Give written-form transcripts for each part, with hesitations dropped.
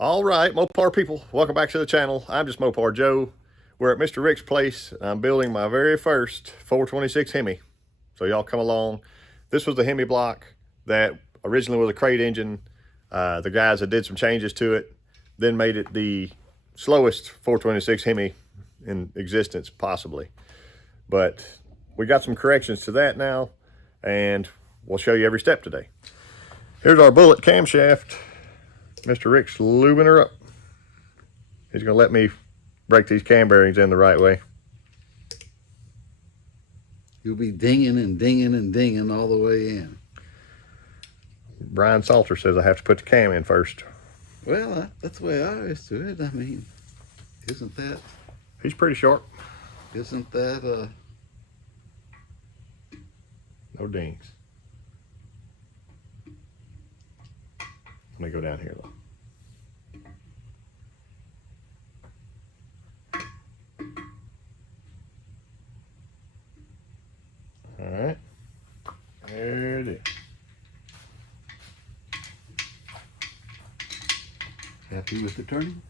All right, Mopar people, welcome back to the channel. I'm just Mopar Joe. We're at Mr. Rick's place. I'm building my very first 426 Hemi. So y'all come along. This was the Hemi block that originally was a crate engine. The guys that did some changes to it, then made it the slowest 426 Hemi in existence, possibly. But we got some corrections to that now, and we'll show you every step today. Here's our bullet camshaft. Mr. Rick's lubing her up. He's gonna let me break these cam bearings in the right way. You'll be dinging and dinging and dinging all the way in. Brian Salter says I have to put the cam in first. Well, that's the way I always do it. I mean, isn't that... He's pretty sharp. Isn't that, No dings. Let me go down here though. All right, there it is. Happy with the turning?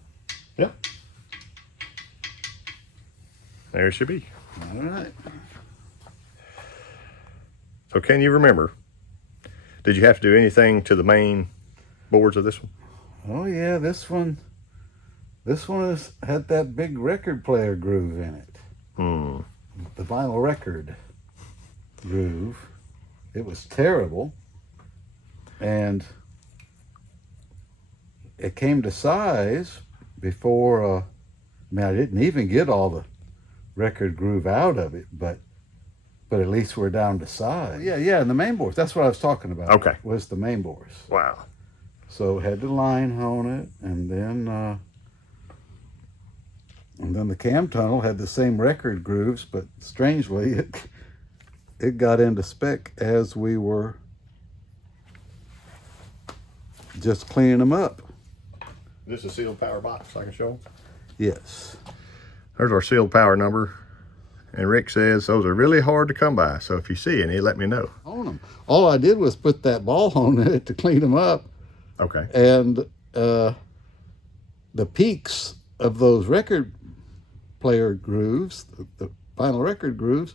Yep. There it should be. All right. So can you remember, did you have to do anything to the main boards of this one? Oh yeah, this one had that big record player groove in it. The vinyl record groove. It was terrible, and it came to size before. I mean, I didn't even get all the record groove out of it, but at least we're down to size. Yeah, and the main boards. That's what I was talking about. Okay. Was the main boards. Wow. So had to line hone it, and then the cam tunnel had the same record grooves, but strangely it got into spec as we were just cleaning them up. This is a sealed power box I can show them. Yes. There's our sealed power number. And Rick says those are really hard to come by. So if you see any, let me know. On them. All I did was put that ball hone in it to clean them up. Okay. And the peaks of those record player grooves, the vinyl record grooves,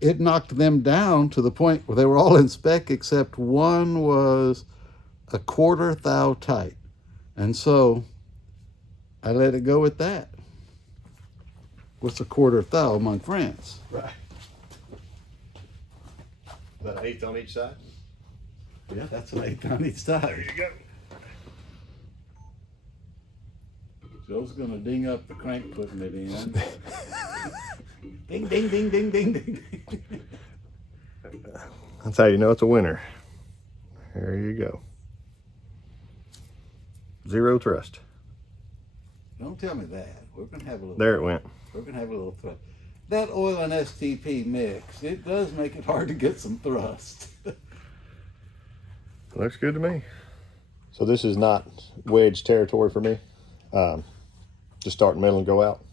it knocked them down to the point where they were all in spec except one was a quarter thou tight. And so I let it go with that. What's a quarter thou among friends? Right. Is that an eighth on each side? Yeah, that's an eighth on each side. There you go. Joe's gonna ding up the crank putting it in. Ding, ding, ding, ding, ding, ding. That's how you know it's a winner. There you go. Zero thrust. Don't tell me that. We're gonna have a little. There it went. We're gonna have a little thrust. That oil and STP mix, it does make it hard to get some thrust. Looks good to me. So this is not wedge territory for me. Just start in the middle and go out.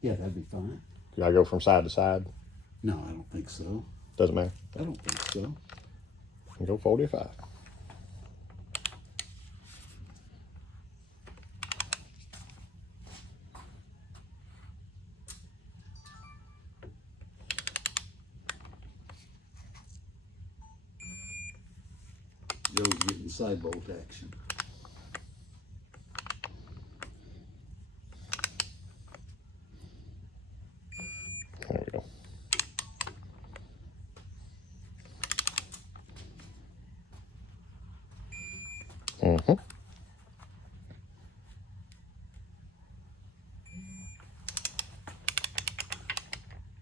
Yeah, that'd be fine. I go from side to side. No, I don't think so. Doesn't matter. I don't think so. I can go 45. Joe's getting side bolt action. There we go. Mm-hmm.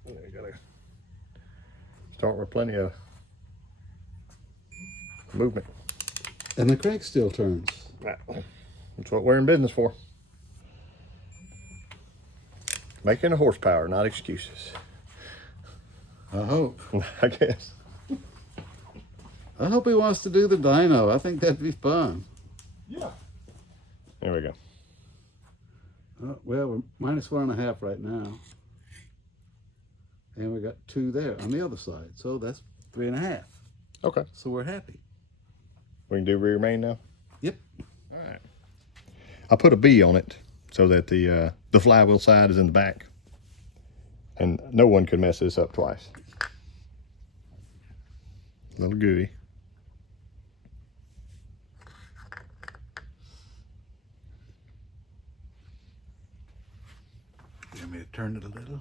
You gotta start with plenty of movement. And the crank still turns. That's what we're in business for. Making a horsepower, not excuses. I hope. I guess. I hope he wants to do the dyno. I think that'd be fun. Yeah. There we go. Well, we're -1.5 right now. And we got 2 there on the other side. So that's 3.5. Okay. So we're happy. We can do rear main now? Yep. All right. I put a B on it so that the flywheel side is in the back, and no one could mess this up twice. A little gooey. You want me to turn it a little?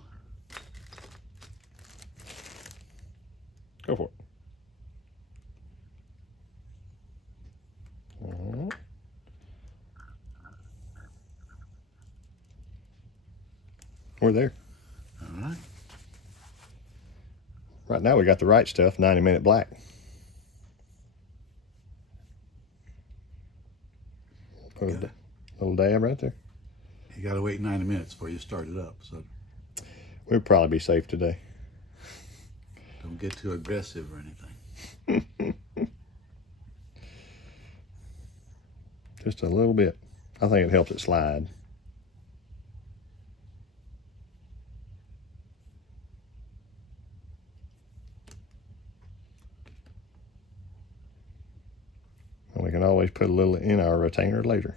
Go for it. Mhm. We're there. All right. Right now we got the right stuff, 90-minute black. Put a little dab right there. You got to wait 90 minutes before you start it up, so We'd probably be safe today. don't get too aggressive or anything. Just a little bit. I think it helps it slide. And we can always put a little in our retainer later.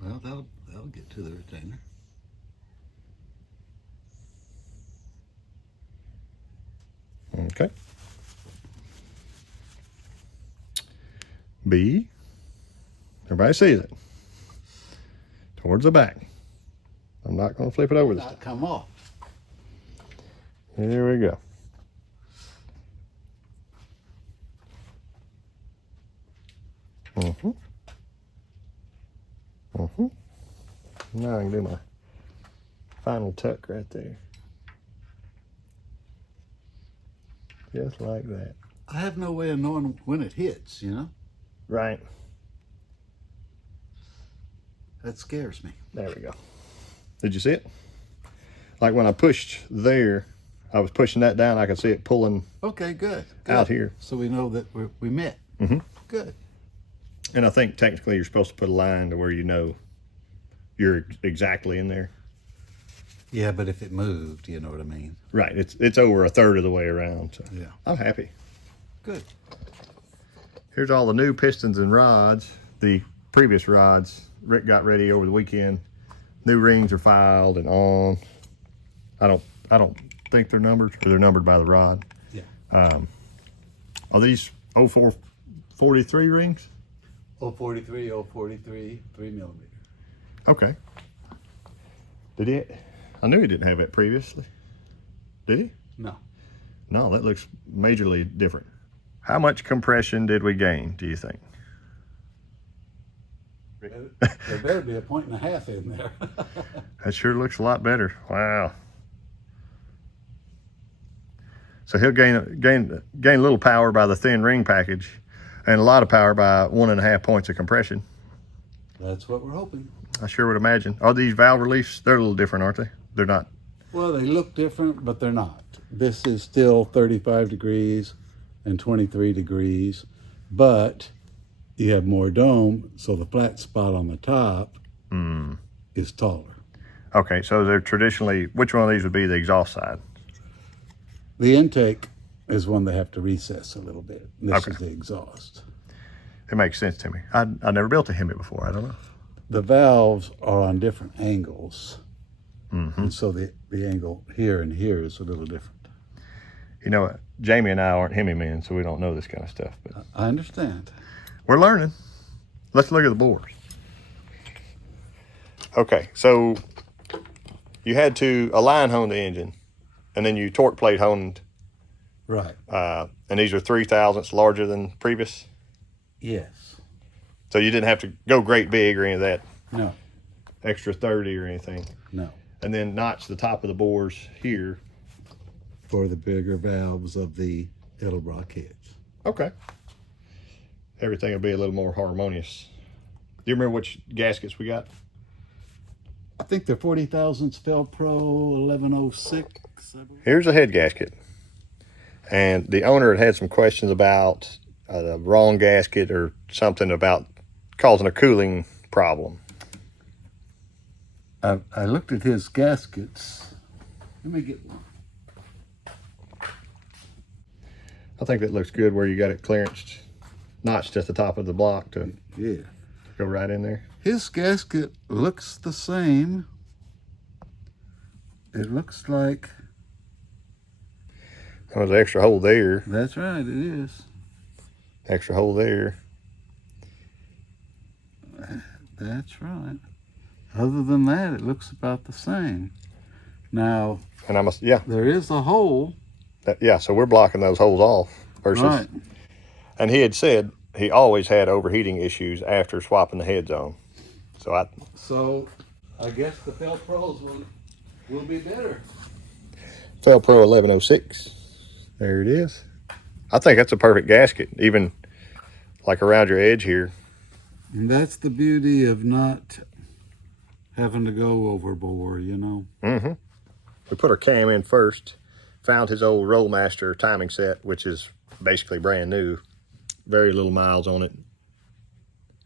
Well, that'll get to the retainer. Okay. B. Everybody sees it. Towards the back. I'm not going to flip it over this time. Come off. Here we go. Now I can do my final tuck right there. Just like that. I have no way of knowing when it hits, you know? Right. That scares me. There we go. Did you see it? Like when I pushed there, I was pushing that down, I could see it pulling Okay, good. out here. So we know that we met. Mm-hmm. Good. And I think technically you're supposed to put a line to where you know you're exactly in there. Yeah, but if it moved, you know what I mean? Right. It's over a third of the way around. So Yeah. I'm happy. Good. Here's all the new pistons and rods. The previous rods Rick got ready over the weekend. New rings are filed and on. I don't think they're numbered, or they're numbered by the rod. Yeah. Are these 0443 rings? 043, 043, 3 millimeter. Okay. Did he? I knew he didn't have it previously. Did he? No. No, that looks majorly different. How much compression did we gain, do you think? There better be 1.5 points in there. That sure looks a lot better. Wow. So he'll gain a little power by the thin ring package, and a lot of power by 1.5 points of compression. That's what we're hoping. I sure would imagine. Are these valve reliefs? They're a little different, aren't they? They're not. Well, they look different, but they're not. This is still 35 degrees and 23 degrees, but you have more dome, so the flat spot on the top is taller. Okay, so they're traditionally, which one of these would be the exhaust side? The intake is one they have to recess a little bit. This is the exhaust. It makes sense to me. I never built a Hemi before. I don't know. The valves are on different angles, and so the angle here and here is a little different. You know what? Jamie and I aren't Hemi men, so we don't know this kind of stuff. But I understand. we're learning. Let's look at the boards. Okay, so you had to align hone the engine, and then you torque plate honed, Right. and these are 3/1000ths larger than previous. Yes. So you didn't have to go great big or any of that No. extra 30 or anything. No. And then notch the top of the bores here. For the bigger valves of the Edelbrock heads. Okay. Everything will be a little more harmonious. Do you remember which gaskets we got? I think they're 40 thousandths Felpro 1106. Here's a head gasket. And the owner had some questions about the wrong gasket or something about causing a cooling problem. I looked at his gaskets. Let me get one. I think that looks good where you got it clearanced, notched at the top of the block to Yeah. Go right in there. His gasket looks the same. It looks like... There's an extra hole there. That's right, it is. Extra hole there. That's right. Other than that, it looks about the same. Now, And I must, yeah. there is a hole. Yeah, so we're blocking those holes off versus. Right. And he had said he always had overheating issues after swapping the heads on. So I guess the Fel-Pros will be better. Fel-Pro 1106. There it is. I think that's a perfect gasket, even like around your edge here. And that's the beauty of not having to go overboard, you know. Mm-hmm. We put our cam in first, found his old Rollmaster timing set, which is basically brand new. Very little miles on it.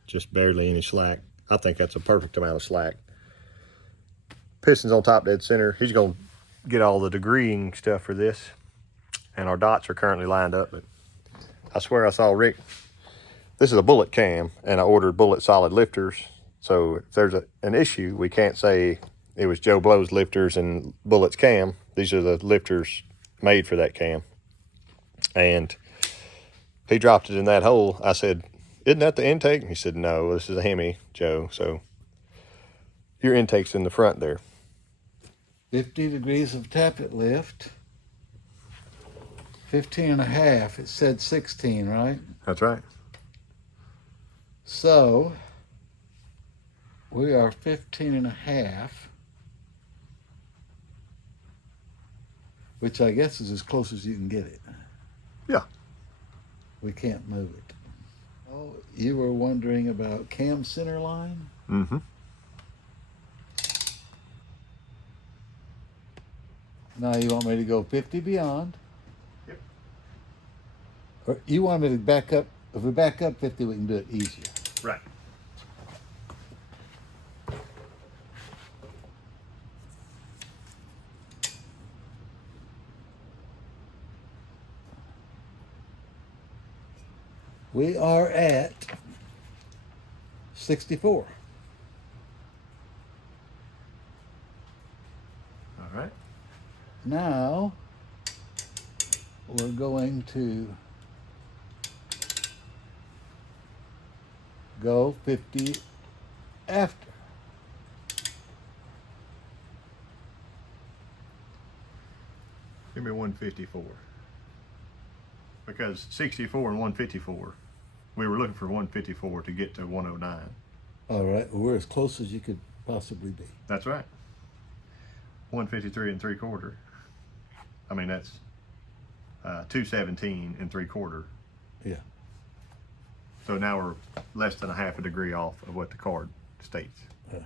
Just barely any slack. I think that's a perfect amount of slack. Pistons on top dead center. He's going to get all the degreeing stuff for this. And our dots are currently lined up. But I swear I saw Rick. This is a bullet cam, and I ordered bullet solid lifters. So if there's an issue, we can't say it was Joe Blow's lifters and Bullet's cam. These are the lifters made for that cam. And he dropped it in that hole. I said, "Isn't that the intake?" He said, "No, this is a Hemi, Joe. So your intake's in the front there." 50 degrees of tappet lift. 15 and a half. It said 16, right? That's right. So we are 15 and a half, which I guess is as close as you can get it. Yeah. We can't move it. Oh, you were wondering about cam center line? Mm-hmm. Now you want me to go 50 beyond? Yep. Or you want me to back up? If we back up 50, we can do it easier. Right. We are at 64. All right. Now we're going to go 50 after. Give me 154. Because 64 and 154, we were looking for 154 to get to 109. All right, well, we're as close as you could possibly be. That's right. 153 and 3/4. I mean, that's 217 and 3/4. Yeah. So now we're less than a half a degree off of what the card states. Yeah.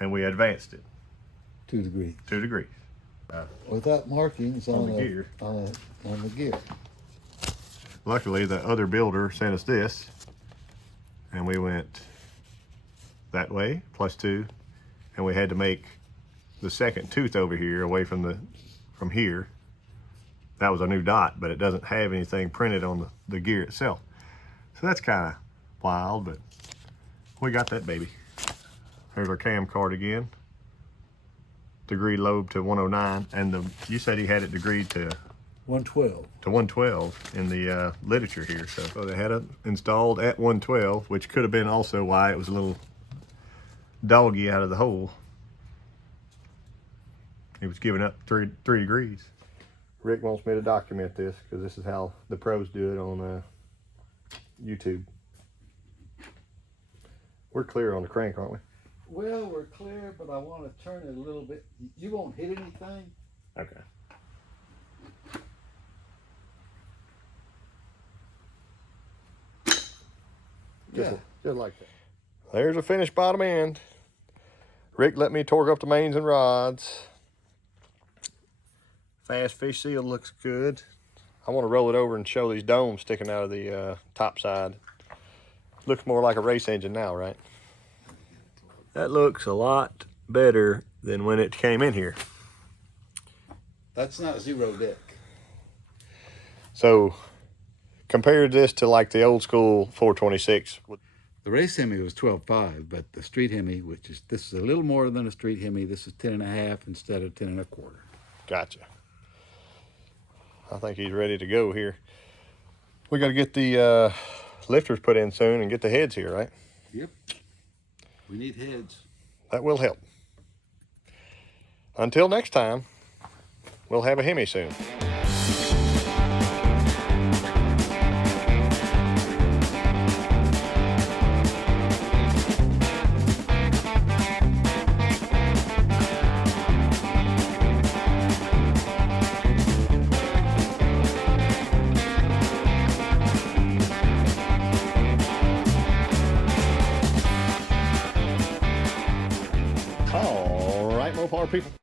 And we advanced it 2 degrees. 2 degrees. Without markings On on, the gear. on the gear. Luckily, the other builder sent us this, and we went that way, +2, and we had to make the second tooth over here away from here. That was a new dot, but it doesn't have anything printed on the gear itself. So that's kind of wild, but we got that baby. There's our cam card again. Degree lobe to 109, and you said he had it degreed to 112. to 112 in the literature here. So they had it installed at 112, which could have been also why it was a little doggy out of the hole. He was giving up 3 degrees. Rick wants me to document this because this is how the pros do it on YouTube. We're clear on the crank, aren't we? Well, we're clear, but I want to turn it a little bit. You won't hit anything? Okay. Just like that. There's a finished bottom end. Rick let me torque up the mains and rods. Fast fish seal looks good. I want to roll it over and show these domes sticking out of the top side. Looks more like a race engine now, right? That looks a lot better than when it came in here. That's not zero deck. So compare this to like the old school 426. The race Hemi was 12.5, but the street Hemi, this is a little more than a street Hemi. This is 10.5 instead of 10.25. Gotcha. I think he's ready to go here. We got to get the lifters put in soon and get the heads here, right? Yep. We need heads. That will help. Until next time, we'll have a Hemi soon. All right, Mopar people.